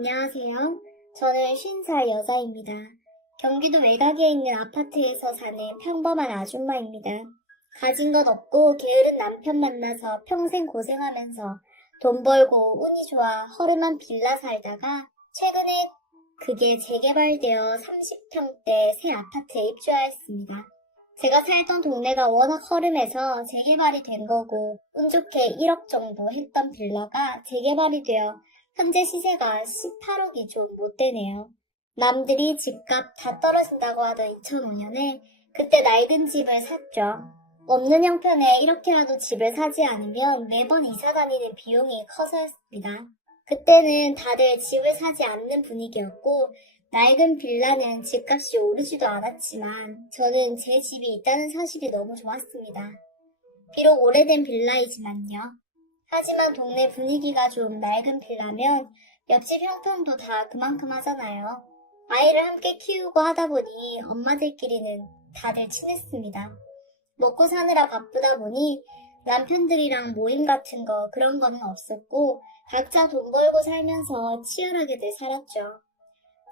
안녕하세요. 저는 50살 여자입니다. 경기도 외곽에 있는 아파트에서 사는 평범한 아줌마입니다. 가진 것 없고 게으른 남편 만나서 평생 고생하면서 돈 벌고 운이 좋아 허름한 빌라 살다가 최근에 그게 재개발되어 30평대 새 아파트에 입주하였습니다. 제가 살던 동네가 워낙 허름해서 재개발이 된 거고 운 좋게 1억 정도 했던 빌라가 재개발이 되어 현재 시세가 18억이 좀 못 되네요. 남들이 집값 다 떨어진다고 하던 2005년에 그때 낡은 집을 샀죠. 없는 형편에 이렇게라도 집을 사지 않으면 매번 이사 다니는 비용이 커서였습니다. 그때는 다들 집을 사지 않는 분위기였고 낡은 빌라는 집값이 오르지도 않았지만 저는 제 집이 있다는 사실이 너무 좋았습니다. 비록 오래된 빌라이지만요. 하지만 동네 분위기가 좀 낡은 빌라면 옆집 형편도 다 그만큼 하잖아요. 아이를 함께 키우고 하다 보니 엄마들끼리는 다들 친했습니다. 먹고 사느라 바쁘다 보니 남편들이랑 모임 같은 거 그런 거는 없었고 각자 돈 벌고 살면서 치열하게들 살았죠.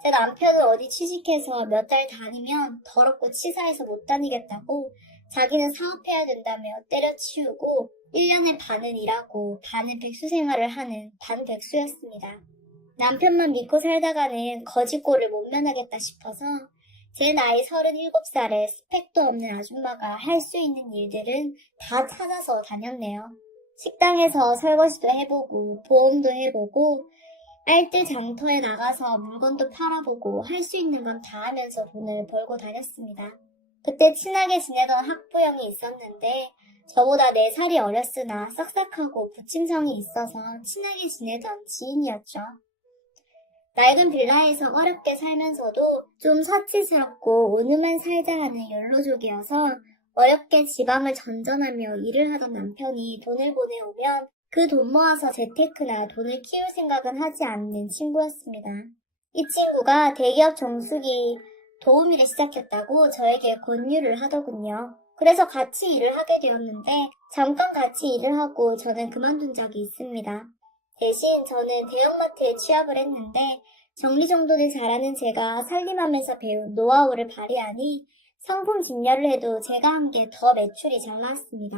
제 남편은 어디 취직해서 몇 달 다니면 더럽고 치사해서 못 다니겠다고 자기는 사업해야 된다며 때려치우고 1년에 반은 일하고 반은 백수 생활을 하는 반백수였습니다. 남편만 믿고 살다가는 거지꼴을 못 면하겠다 싶어서 제 나이 37살에 스펙도 없는 아줌마가 할 수 있는 일들은 다 찾아서 다녔네요. 식당에서 설거지도 해보고 보험도 해보고 알뜰 장터에 나가서 물건도 팔아보고 할 수 있는 건 다 하면서 돈을 벌고 다녔습니다. 그때 친하게 지내던 학부형이 있었는데 저보다 4살이 어렸으나 싹싹하고 부침성이 있어서 친하게 지내던 지인이었죠. 낡은 빌라에서 어렵게 살면서도 좀 사치스럽고 오늘만 살자 하는 연로족이어서 어렵게 지방을 전전하며 일을 하던 남편이 돈을 보내오면 그 돈 모아서 재테크나 돈을 키울 생각은 하지 않는 친구였습니다. 이 친구가 대기업 정수기 도우미를 시작했다고 저에게 권유를 하더군요. 그래서 같이 일을 하게 되었는데 잠깐 같이 일을 하고 저는 그만둔 적이 있습니다. 대신 저는 대형마트에 취업을 했는데 정리정돈을 잘하는 제가 살림하면서 배운 노하우를 발휘하니 상품 진열을 해도 제가 한 게 더 매출이 잘 나왔습니다.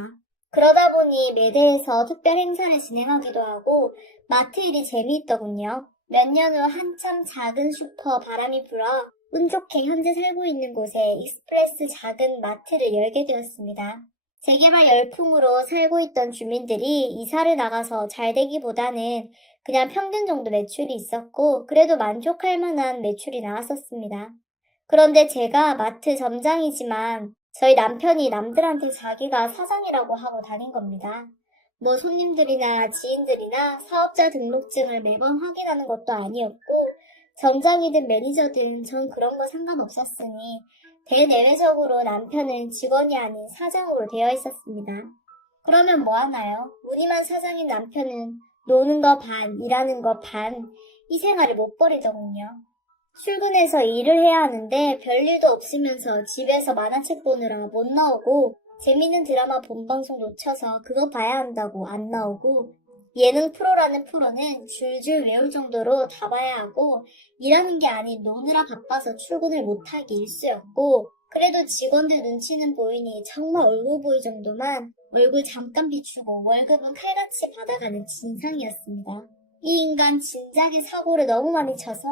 그러다 보니 매대에서 특별 행사를 진행하기도 하고 마트 일이 재미있더군요. 몇 년 후 한참 작은 슈퍼 바람이 불어 운 좋게 현재 살고 있는 곳에 익스프레스 작은 마트를 열게 되었습니다. 재개발 열풍으로 살고 있던 주민들이 이사를 나가서 잘 되기보다는 그냥 평균 정도 매출이 있었고 그래도 만족할 만한 매출이 나왔었습니다. 그런데 제가 마트 점장이지만 저희 남편이 남들한테 자기가 사장이라고 하고 다닌 겁니다. 뭐 손님들이나 지인들이나 사업자 등록증을 매번 확인하는 것도 아니었고 점장이든 매니저든 전 그런 거 상관없었으니 대내외적으로 남편은 직원이 아닌 사장으로 되어 있었습니다. 그러면 뭐 하나요? 무늬만 사장인 남편은 노는 거 반, 일하는 거 반, 이 생활을 못 버리더군요. 출근해서 일을 해야 하는데 별일도 없으면서 집에서 만화책 보느라 못 나오고 재밌는 드라마 본방송 놓쳐서 그거 봐야 한다고 안 나오고 예능 프로라는 프로는 줄줄 외울 정도로 다 봐야 하고 일하는 게 아닌 노느라 바빠서 출근을 못하기 일쑤였고 그래도 직원들 눈치는 보이니 정말 얼굴 보일 정도만 얼굴 잠깐 비추고 월급은 칼같이 받아가는 진상이었습니다. 이 인간 진작에 사고를 너무 많이 쳐서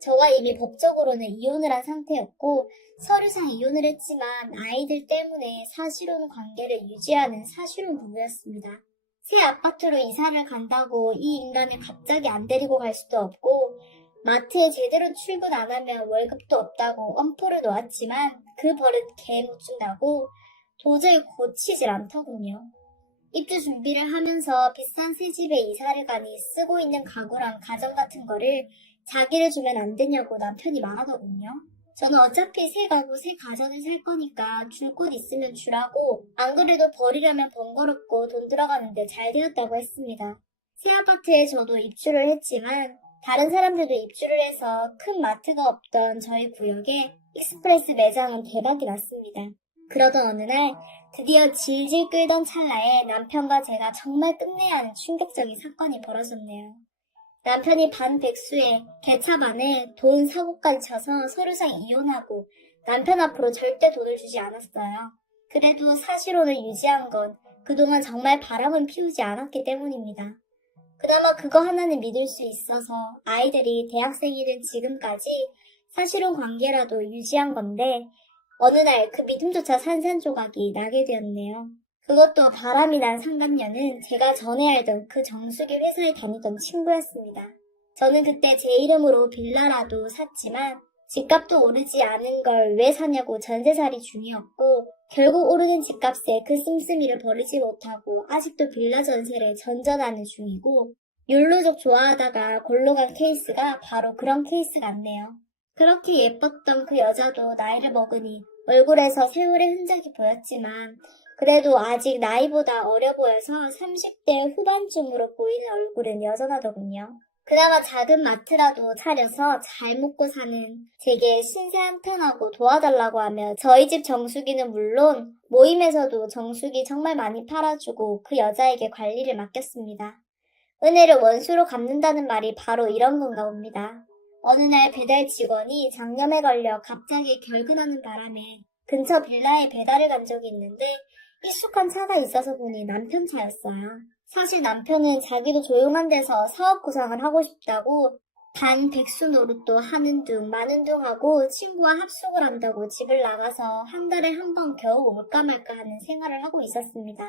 저와 이미 법적으로는 이혼을 한 상태였고 서류상 이혼을 했지만 아이들 때문에 사실혼 관계를 유지하는 사실혼 부부였습니다. 새 아파트로 이사를 간다고 이 인간을 갑자기 안 데리고 갈 수도 없고 마트에 제대로 출근 안 하면 월급도 없다고 엄포를 놓았지만 그 버릇 개 못 준다고 도저히 고치질 않더군요. 입주 준비를 하면서 비싼 새 집에 이사를 가니 쓰고 있는 가구랑 가전 같은 거를 자기를 주면 안 되냐고 남편이 말하더군요. 저는 어차피 새 가구, 새 가전을 살 거니까 줄 곳 있으면 주라고 안 그래도 버리려면 번거롭고 돈 들어가는데 잘 되었다고 했습니다. 새 아파트에 저도 입주를 했지만 다른 사람들도 입주를 해서 큰 마트가 없던 저희 구역에 익스프레스 매장은 대박이 났습니다. 그러던 어느 날 드디어 질질 끌던 찰나에 남편과 제가 정말 끝내야 하는 충격적인 사건이 벌어졌네요. 남편이 반백수에 개차반에 돈 사고까지 쳐서 서류상 이혼하고 남편 앞으로 절대 돈을 주지 않았어요. 그래도 사실혼을 유지한 건 그동안 정말 바람은 피우지 않았기 때문입니다. 그나마 그거 하나는 믿을 수 있어서 아이들이 대학생이 된 지금까지 사실혼 관계라도 유지한 건데 어느 날 그 믿음조차 산산조각이 나게 되었네요. 그것도 바람이 난 상간녀는 제가 전에 알던 그 정수기 회사에 다니던 친구였습니다. 저는 그때 제 이름으로 빌라라도 샀지만 집값도 오르지 않은 걸 왜 사냐고 전세살이 중이었고 결국 오르는 집값에 그 씀씀이를 버리지 못하고 아직도 빌라 전세를 전전하는 중이고 율로족 좋아하다가 골로 간 케이스가 바로 그런 케이스 같네요. 그렇게 예뻤던 그 여자도 나이를 먹으니 얼굴에서 세월의 흔적이 보였지만 그래도 아직 나이보다 어려 보여서 30대 후반쯤으로 보이는 얼굴은 여전하더군요. 그나마 작은 마트라도 차려서 잘 먹고 사는 제게 신세 한탄하고 도와달라고 하며 저희 집 정수기는 물론 모임에서도 정수기 정말 많이 팔아주고 그 여자에게 관리를 맡겼습니다. 은혜를 원수로 갚는다는 말이 바로 이런 건가 봅니다. 어느 날 배달 직원이 장염에 걸려 갑자기 결근하는 바람에 근처 빌라에 배달을 간 적이 있는데 익숙한 차가 있어서 보니 남편 차였어요. 사실 남편은 자기도 조용한 데서 사업 구상을 하고 싶다고 단 백수 노릇도 하는 둥 마는 둥 하고 친구와 합숙을 한다고 집을 나가서 한 달에 한 번 겨우 올까 말까 하는 생활을 하고 있었습니다.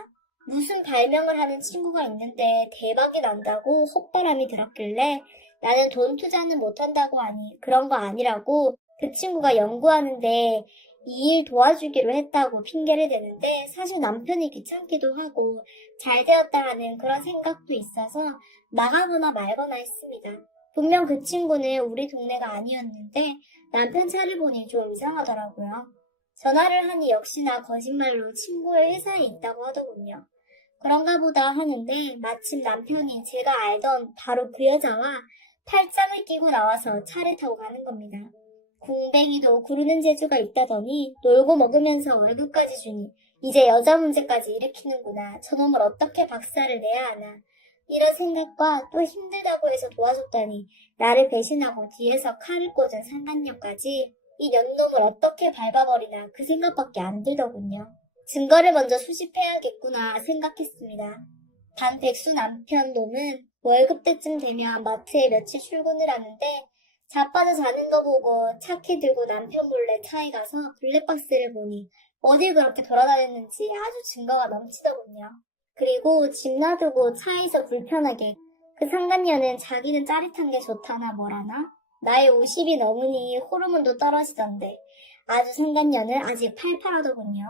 무슨 발명을 하는 친구가 있는데 대박이 난다고 헛바람이 들었길래 나는 돈 투자는 못한다고 하니 그런 거 아니라고 그 친구가 연구하는데 이 일 도와주기로 했다고 핑계를 대는데 사실 남편이 귀찮기도 하고 잘 되었다 하는 그런 생각도 있어서 나가거나 말거나 했습니다. 분명 그 친구는 우리 동네가 아니었는데 남편 차를 보니 좀 이상하더라고요. 전화를 하니 역시나 거짓말로 친구의 회사에 있다고 하더군요. 그런가 보다 하는데 마침 남편이 제가 알던 바로 그 여자와 팔짱을 끼고 나와서 차를 타고 가는 겁니다. 궁뎅이도 구르는 재주가 있다더니 놀고 먹으면서 월급까지 주니 이제 여자 문제까지 일으키는구나. 저놈을 어떻게 박살을 내야 하나. 이런 생각과 또 힘들다고 해서 도와줬다니 나를 배신하고 뒤에서 칼을 꽂은 상간녀까지 이 년놈을 어떻게 밟아버리나 그 생각밖에 안 들더군요. 증거를 먼저 수집해야겠구나 생각했습니다. 반백수 남편 놈은 월급 때쯤 되면 마트에 며칠 출근을 하는데 자빠져 자는 거 보고 차키 들고 남편 몰래 차에 가서 블랙박스를 보니 어딜 그렇게 돌아다녔는지 아주 증거가 넘치더군요. 그리고 집 놔두고 차에서 불편하게 그 상간녀는 자기는 짜릿한 게 좋다나 뭐라나 나이 50이 넘으니 호르몬도 떨어지던데 아주 상간녀는 아직 팔팔하더군요.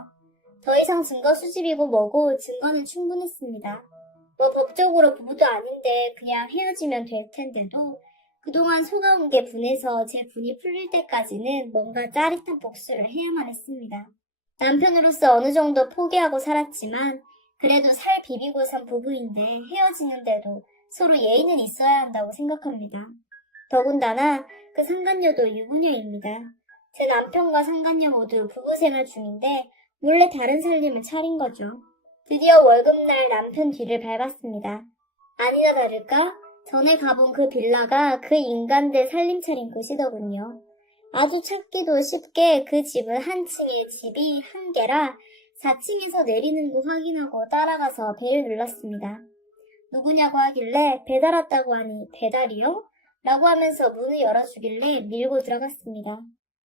더 이상 증거 수집이고 뭐고 증거는 충분했습니다. 뭐 법적으로 부부도 아닌데 그냥 헤어지면 될 텐데도 그동안 속아온 게 분해서 제 분이 풀릴 때까지는 뭔가 짜릿한 복수를 해야만 했습니다. 남편으로서 어느 정도 포기하고 살았지만 그래도 살 비비고 산 부부인데 헤어지는데도 서로 예의는 있어야 한다고 생각합니다. 더군다나 그 상간녀도 유부녀입니다. 제 남편과 상간녀 모두 부부 생활 중인데 몰래 다른 살림을 차린 거죠. 드디어 월급날 남편 뒤를 밟았습니다. 아니나 다를까? 전에 가본 그 빌라가 그 인간들 살림 차린 곳이더군요. 아주 찾기도 쉽게 그 집은 한 층에 집이 한 개라 4층에서 내리는 거 확인하고 따라가서 벨을 눌렀습니다. 누구냐고 하길래 배달 왔다고 하니 배달이요? 라고 하면서 문을 열어주길래 밀고 들어갔습니다.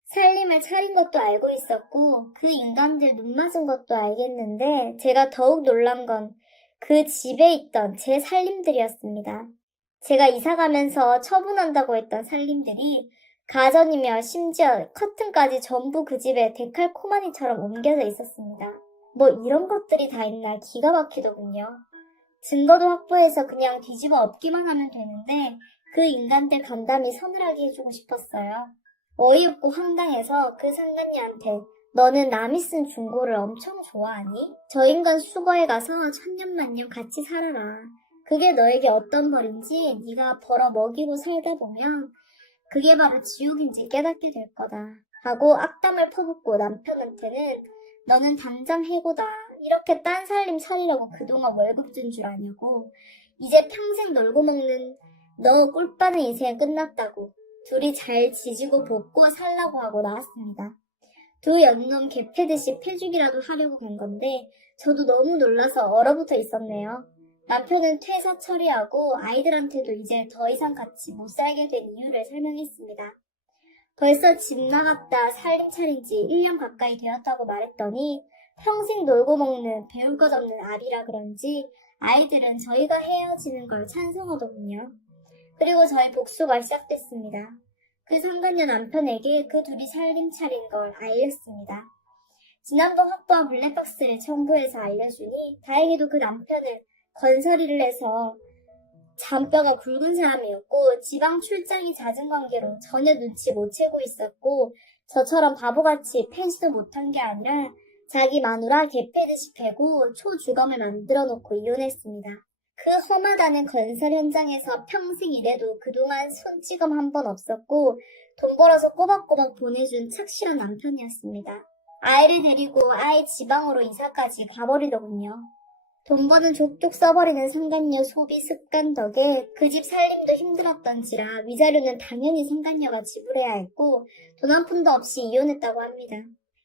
살림을 차린 것도 알고 있었고 그 인간들 눈 맞은 것도 알겠는데 제가 더욱 놀란 건 그 집에 있던 제 살림들이었습니다. 제가 이사가면서 처분한다고 했던 살림들이 가전이며 심지어 커튼까지 전부 그 집에 데칼코마니처럼 옮겨져 있었습니다. 뭐 이런 것들이 다 있나 기가 막히더군요. 증거도 확보해서 그냥 뒤집어 엎기만 하면 되는데 그 인간들 간담이 서늘하게 해주고 싶었어요. 어이없고 황당해서 그 상간녀한테 너는 남이 쓴 중고를 엄청 좋아하니? 저 인간 수거에 가서 천년만년 같이 살아라. 그게 너에게 어떤 벌인지 네가 벌어 먹이고 살다 보면 그게 바로 지옥인지 깨닫게 될 거다. 하고 악담을 퍼붓고 남편한테는 너는 당장 해고다. 이렇게 딴 살림 차리려고 그동안 월급 준 줄 아냐고. 이제 평생 놀고 먹는 너 꿀빠는 인생 끝났다고 둘이 잘 지지고 볶고 살라고 하고 나왔습니다. 두 연놈 개 패듯이 패죽이라도 하려고 간 건데 저도 너무 놀라서 얼어붙어 있었네요. 남편은 퇴사 처리하고 아이들한테도 이제 더 이상 같이 못 살게 된 이유를 설명했습니다. 벌써 집 나갔다 살림 차린 지 1년 가까이 되었다고 말했더니 평생 놀고 먹는 배울 것 없는 아비라 그런지 아이들은 저희가 헤어지는 걸 찬성하더군요. 그리고 저희 복수가 시작됐습니다. 그 상간녀 남편에게 그 둘이 살림 차린 걸 알렸습니다. 지난번 확보한 블랙박스를 첨부해서 알려주니 다행히도 그 남편은 건설일을 해서 잔뼈가 굵은 사람이었고 지방 출장이 잦은 관계로 전혀 눈치 못 채고 있었고 저처럼 바보같이 펜시도 못한 게 아니라 자기 마누라 개패듯이 패고 초주검을 만들어 놓고 이혼했습니다. 그 험하다는 건설 현장에서 평생 일해도 그동안 손찌검 한 번 없었고 돈 벌어서 꼬박꼬박 보내준 착실한 남편이었습니다. 아이를 데리고 아예 지방으로 이사까지 가버리더군요. 돈 버는 족족 써버리는 상간녀 소비 습관 덕에 그 집 살림도 힘들었던지라 위자료는 당연히 상간녀가 지불해야 했고 돈 한 푼도 없이 이혼했다고 합니다.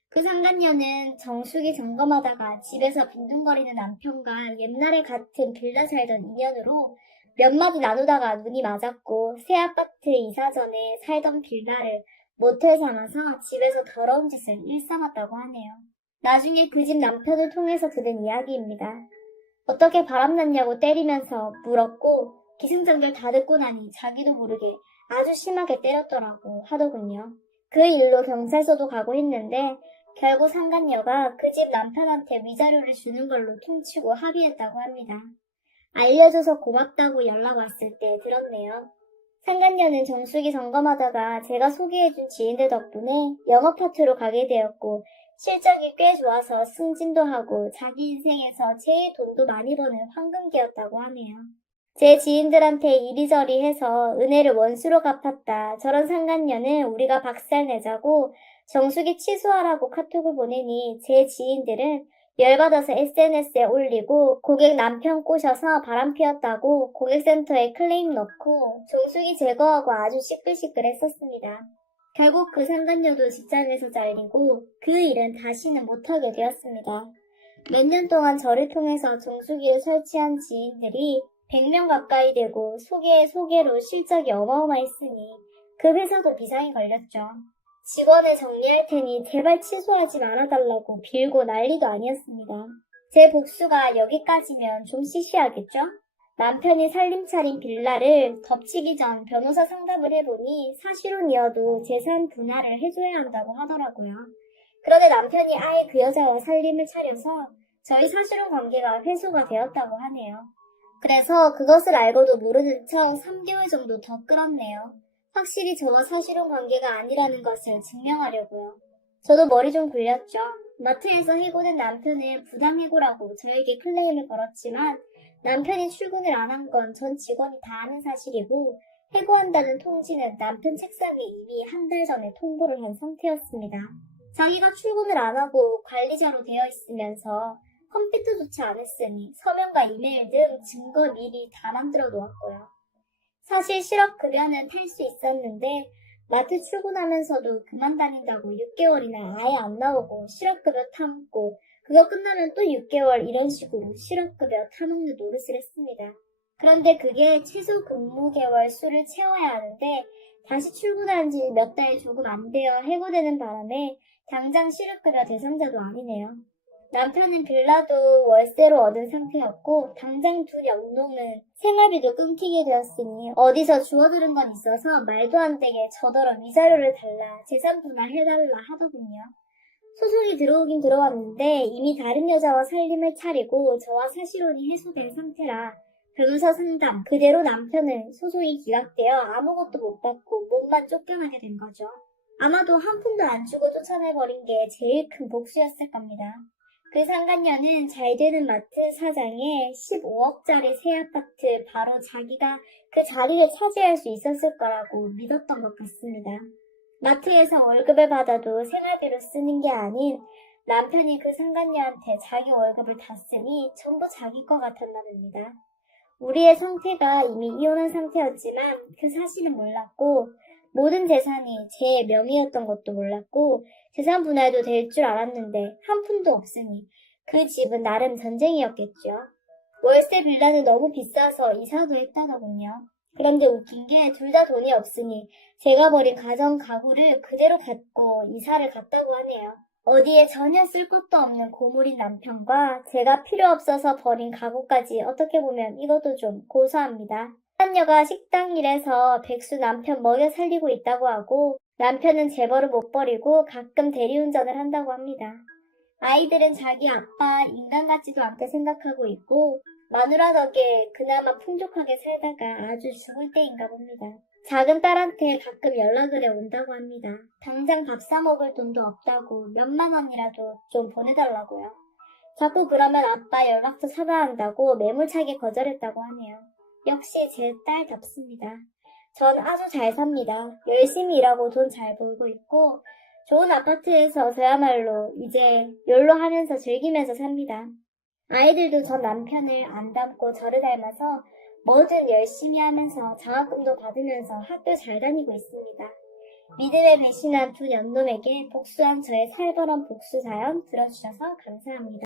그 상간녀는 정수기 점검하다가 집에서 빈둥거리는 남편과 옛날에 같은 빌라 살던 인연으로 몇 마디 나누다가 눈이 맞았고 새 아파트 이사 전에 살던 빌라를 모텔 삼아서 집에서 더러운 짓을 일삼았다고 하네요. 나중에 그 집 남편을 통해서 들은 이야기입니다. 어떻게 바람났냐고 때리면서 물었고 기승전결 다 듣고 나니 자기도 모르게 아주 심하게 때렸더라고 하더군요. 그 일로 경찰서도 가고 했는데 결국 상간녀가 그 집 남편한테 위자료를 주는 걸로 퉁치고 합의했다고 합니다. 알려줘서 고맙다고 연락 왔을 때 들었네요. 상간녀는 정수기 점검하다가 제가 소개해준 지인들 덕분에 영어파트로 가게 되었고 실적이 꽤 좋아서 승진도 하고 자기 인생에서 제일 돈도 많이 버는 황금기였다고 하네요. 제 지인들한테 이리저리 해서 은혜를 원수로 갚았다. 저런 상간녀는 우리가 박살 내자고 정수기 취소하라고 카톡을 보내니 제 지인들은 열받아서 SNS에 올리고 고객 남편 꼬셔서 바람 피웠다고 고객센터에 클레임 넣고 정수기 제거하고 아주 시끌시끌했었습니다. 결국 그 상간녀도 직장에서 잘리고 그 일은 다시는 못하게 되었습니다. 몇 년 동안 저를 통해서 정수기를 설치한 지인들이 100명 가까이 되고 소개에 소개로 실적이 어마어마했으니 그 회사도 비상이 걸렸죠. 직원을 정리할 테니 제발 취소하지 말아달라고 빌고 난리도 아니었습니다. 제 복수가 여기까지면 좀 시시하겠죠? 남편이 살림 차린 빌라를 덮치기 전 변호사 상담을 해보니 사실혼이어도 재산 분할을 해줘야 한다고 하더라고요. 그런데 남편이 아예 그 여자와 살림을 차려서 저희 사실혼 관계가 회수가 되었다고 하네요. 그래서 그것을 알고도 모르는 척 3개월 정도 더 끌었네요. 확실히 저와 사실혼 관계가 아니라는 것을 증명하려고요. 저도 머리 좀 굴렸죠. 마트에서 해고된 남편을 부당해고라고 저에게 클레임을 걸었지만 남편이 출근을 안 한 건 전 직원이 다 아는 사실이고 해고한다는 통지는 남편 책상에 이미 한 달 전에 통보를 한 상태였습니다. 자기가 출근을 안 하고 관리자로 되어 있으면서 컴퓨터조차 안 했으니 서명과 이메일 등 증거 미리 다 만들어 놓았고요. 사실 실업급여는 탈 수 있었는데 마트 출근하면서도 그만 다닌다고 6개월이나 아예 안 나오고 실업급여 타먹고 그거 끝나면 또 6개월 이런 식으로 실업급여 타먹는 노릇을 했습니다. 그런데 그게 최소 근무 개월 수를 채워야 하는데 다시 출근한 지 몇 달 조금 안 되어 해고되는 바람에 당장 실업급여 대상자도 아니네요. 남편은 빌라도 월세로 얻은 상태였고 당장 두 영농은 생활비도 끊기게 되었으니 어디서 주워들은 건 있어서 말도 안 되게 저더러 위자료를 달라 재산 분할해달라 하더군요. 소송이 들어오긴 들어왔는데 이미 다른 여자와 살림을 차리고 저와 사실혼이 해소된 상태라 변호사 상담 그대로 남편은 소송이 기각되어 아무것도 못 받고 몸만 쫓겨나게 된 거죠. 아마도 한 푼도 안 주고 쫓아내버린 게 제일 큰 복수였을 겁니다. 그 상간녀는 잘 되는 마트 사장에 15억짜리 새 아파트 바로 자기가 그 자리를 차지할 수 있었을 거라고 믿었던 것 같습니다. 마트에서 월급을 받아도 생활비로 쓰는 게 아닌 남편이 그 상간녀한테 자기 월급을 다 쓰니 전부 자기 거 같았나 봅니다. 우리의 상태가 이미 이혼한 상태였지만 그 사실은 몰랐고 모든 재산이 제 명의였던 것도 몰랐고 재산 분할도 될 줄 알았는데 한 푼도 없으니 그 집은 나름 전쟁이었겠죠. 월세 빌라는 너무 비싸서 이사도 했다더군요. 그런데 웃긴 게 둘 다 돈이 없으니 제가 버린 가전 가구를 그대로 갖고 이사를 갔다고 하네요. 어디에 전혀 쓸 것도 없는 고물인 남편과 제가 필요 없어서 버린 가구까지 어떻게 보면 이것도 좀 고소합니다. 한녀가 식당 일해서 백수 남편 먹여 살리고 있다고 하고 남편은 재벌을 못 버리고 가끔 대리운전을 한다고 합니다. 아이들은 자기 아빠 인간 같지도 않게 생각하고 있고 마누라 덕에 그나마 풍족하게 살다가 아주 죽을 때인가 봅니다. 작은 딸한테 가끔 연락을 해 온다고 합니다. 당장 밥 사 먹을 돈도 없다고 몇만 원이라도 좀 보내달라고요. 자꾸 그러면 아빠 연락처 차단한다고 매몰차게 거절했다고 하네요. 역시 제 딸답습니다. 전 아주 잘 삽니다. 열심히 일하고 돈 잘 벌고 있고 좋은 아파트에서 저야말로 이제 욜로 하면서 즐기면서 삽니다. 아이들도 전 남편을 안 닮고 저를 닮아서 뭐든 열심히 하면서 장학금도 받으면서 학교 잘 다니고 있습니다. 믿음에 배신한 두 연놈에게 복수한 저의 살벌한 복수 사연 들어주셔서 감사합니다.